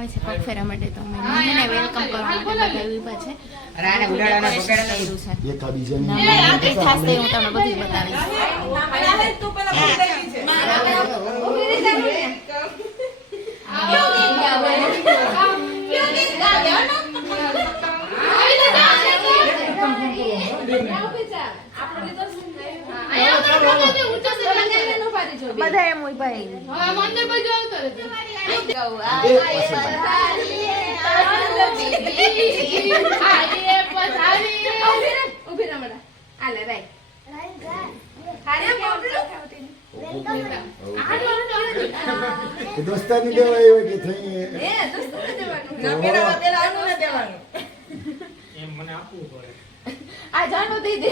આવે છે પગ ફેરા માટે તો મમ્મીને વેલકમ કરવા માટે બધા છે. અરે ઉડાડાના Decoration બગાડેલા કર્યું છે એકાબીજાની ના, મને રાત્રે ખાસ હું તમને બધું જ બતાવીશ. બધા એમ હોય ભાઈ દોસ્તાની દેવા આવ્યો કે થઈ એમ મને આપવું પડે આ જાણો દઈ દે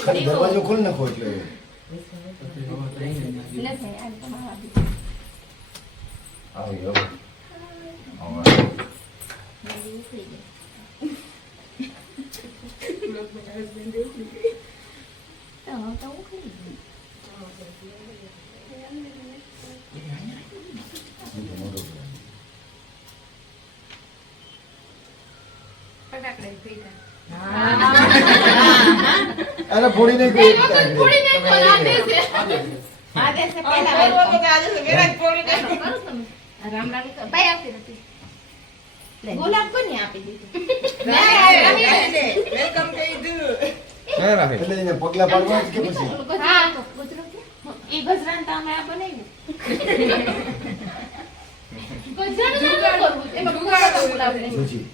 ખાલી દરવાજો ખોલ નાખો એટલે. નથી આ તમારા આપી. આવી હવે દીવો ઉતરી ગયો. તો હવે તો હું કરી દઉં. અરે ફોડી નહીં કોઈ આ દેશે પહેલા welcome. રામ રામ કર. ભાઈ આપી નથી ગુલાબ કોને આપી દીધું એટલે એને પગલા પાડવા કે પછી હા ગજરો કે? ઈ તો અમે આ બનાવ્યું. ગજરાનું શું કરવું? એમાં ગુલાબ ગુલાબ નહીં.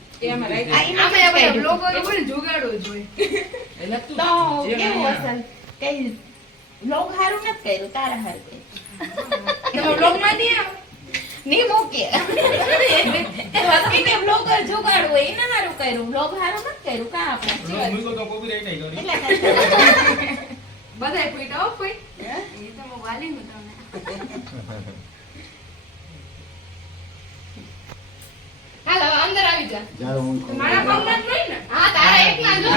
ફૂટા હો કોઈ એ તો હું? વાલી હું તમને હાલ હવે અંદર આવી જા જ્યારે હું. મારા પગમાં નહીં ને? હા તારા એક જો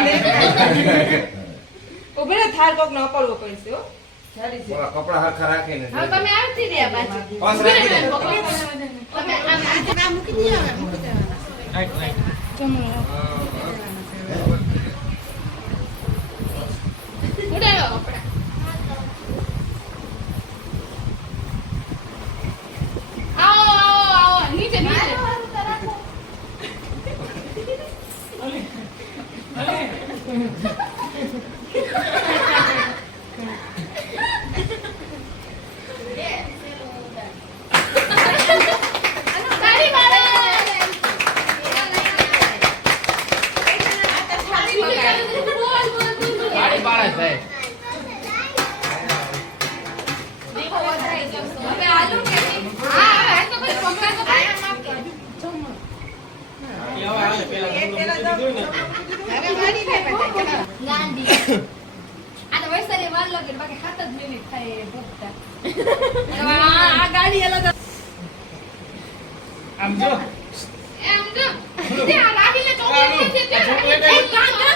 ઉભરે થાર કોક ન પડવો પડશે હો. કપડા હરખા રાખીને તમે આવતી રહ્યા પાછી. પાસ રાખી દે. તમે આ મૂકી દો મૂકી દેવાના. રાઈટ રાઈટ ઉડાડો કપડા આવો આવો આવો નીચે નીચે તારી વાળે બોલ બોલ બોલ ગાડી પાડે સાહેબ હવે આલુ કે હા હવે આ તો કોઈ પકડા તો આયા માફ કર એ હવે હાલે પેલા થોડું મૂકી દીધું ને ગાંધી આ તો વૈસારી વાર લાગે બાકી સાત જ મિનિટ થાય એ ભોગતા હવે આ આ ગાડી અલગ આમ જો એમ જો તે આ રાહીને ચોકલેટ છે તે આ ચોકલેટ એક કામ ના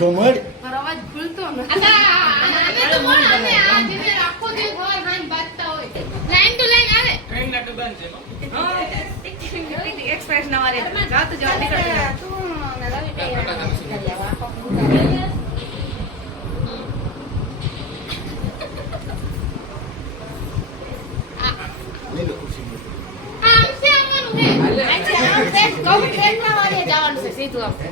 જો. થઈ ગયું પકડ ઓકે ગુજડી મારો આમ અવાજ ભૂલતો ન અમે તો બોલ અમે આ જીને રાખો દે ઘર હાન બાજતા હોય. લાઈન ટુ લાઈન આવે. ટ્રેનના ડબ્બા છે નો? એક્સપ્રેસ ના વારે નીકળતી તું ને આમ ટ્રેન કમ ટ્રેનમાં વાળે જવાનું છે સીધું આપણે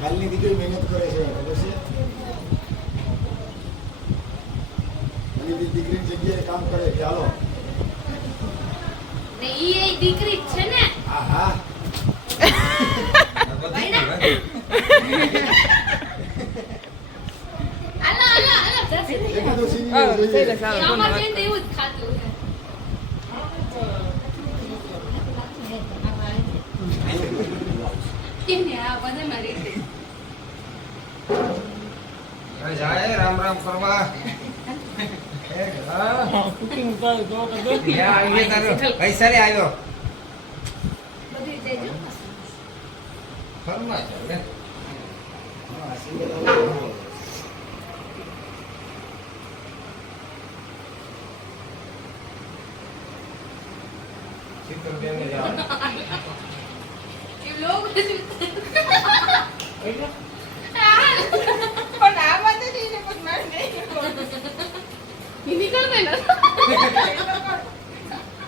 હાલની દીકરી મહેનત કરે છે દીકરી કામ કરે ચાલો ને. ઈ એ દીકરી છે ને. હા હા જાય રામ રામ ફરવા. પૈસા રે આવ્યો. બધી ફરવા ચાલ ને હા, સિનેમા ચિત્રબેન ને જાઓ એ લોકો જ- ઈ નીકળતો ય નથી.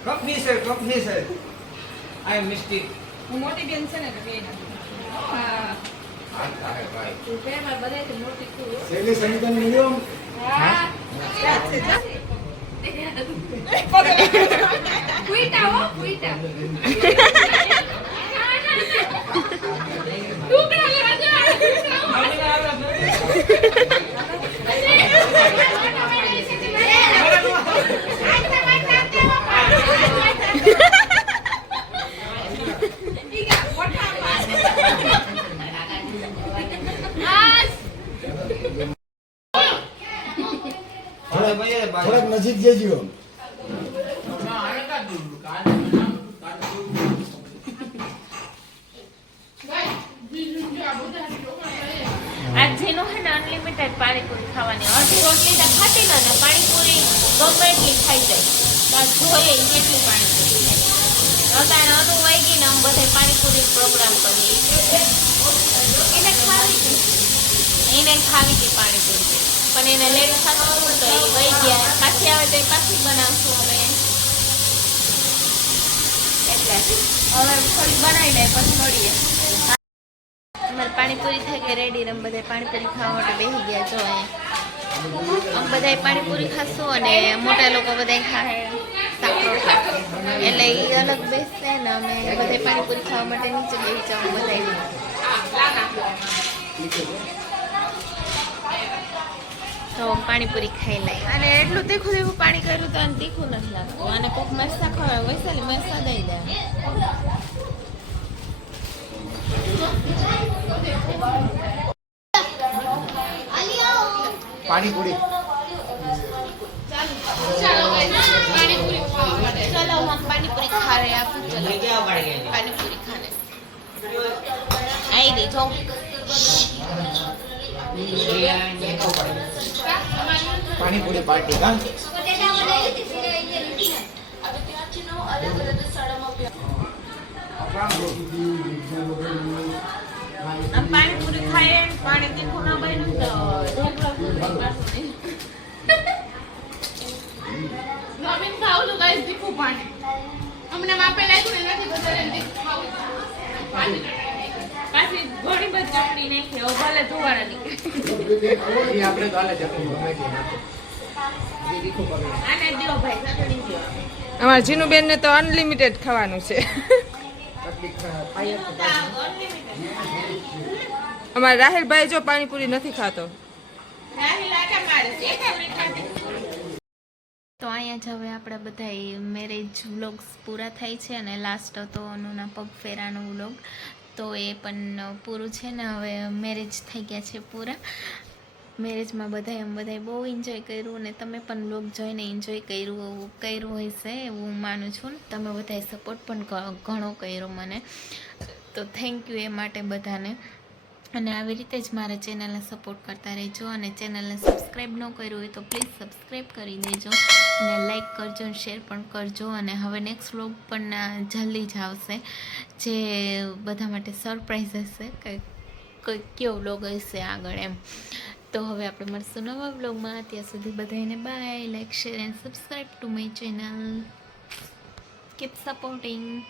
કંપની છે કંપની છે આઈ મિસ્ટેક છે ને ભાઈ તું પહેલા બધાયથી મોટી તું હો. નિયમ હા. કુઈટા હો, કુઈટા. ટુકડા લેવા થોડાક નજીક જજો જેનું હે ને ને આમ બધે પાણીપુરી પ્રોગ્રામ કરીએ. એને એને ખાવી પાણીપુરી. પણ એને લેટ થતું તો એ વહી ગયા. પાછી આવે તો એ પાછી બનાવશું અમે. હવે થોડી બનાવી લે પછી મળીએ. અમારે પાણીપુરી થઈ ગઈ રેડી અમે બધા પાણીપુરી ખાવા માટે બેસી ગયા જો અમે બધા પાણીપુરી ખાશું અને મોટા લોકો બધા ખાય એટલે એ અલગ બેસશે ને અમે બધા પાણીપુરી ખાવા માટે નીચે બેસી જાઉં બધા તો પાણીપુરી ખાઈ લઈ અને એટલું તીખું તીખું પાણી કર્યું તો આને તીખું નથી લાગતું અને કોક મરસા ખવાય વૈશાલી મરસા દઈ દે પાણીપુરી ચાલો guys, પાણીપુરી ખાવા માટે. चलो हम पानी पूरी खा रहे हैं आप चलो क्या बढ़ गया पानी पूरी खाने आई नहीं तो પાણીપુરી પાર્ટી કા પાણીપુરી ખાય પાણી તીખું ના બન્યું નવીન ખાવું તો ગાઈસ તીખું પાણી. અમને માપે લાગ્યું નથી વધારે તીખું ખાવું પાણી બધી ચટણી નાખી હવે ભલે ધોવાળા નીકળે. આને દ્યો ભાઈ. ચટણી દ્યો તો અનલિમિટેડ ખાવાનું છે. અમારા રાહિલભાઈ જો પાણીપુરી નથી ખાતો. તો અહીંયા જ હવે આપણા બધા મેરેજ વ્લોગ્સ પૂરા થાય છે અને લાસ્ટ હતો અનુના પગ ફેરાનો વ્લોગ તો એ પણ પૂરું છે ને, હવે મેરેજ થઈ ગયા છે પૂરા. મેરેજમાં બધાએ એમ બધાએ બહુ એન્જોય કર્યું અને તમે પણ લોક જોઈને એન્જોય કર્યું કર્યું હશે એવું માનું છું તમે બધાએ સપોર્ટ પણ ઘણો કર્યો મને. તો થેન્ક યુ એ માટે બધાને. અને આવી રીતે જ મારા ચેનલને સપોર્ટ કરતા રહેજો અને ચેનલને સબસ્ક્રાઈબ ન કર્યું હોય તો પ્લીઝ સબસ્ક્રાઈબ કરી દેજો અને લાઈક કરજો અને શેર પણ કરજો અને હવે નેક્સ્ટ વ્લોગ પણ જલ્દી જ આવશે જે બધા માટે સરપ્રાઈઝ હશે કે કોઈ કયો વ્લોગ હશે આગળ એમ. તો હવે આપણે મળશું નવા વ્લોગમાં ત્યાં સુધી બધાને bye like share and subscribe to my channel keep supporting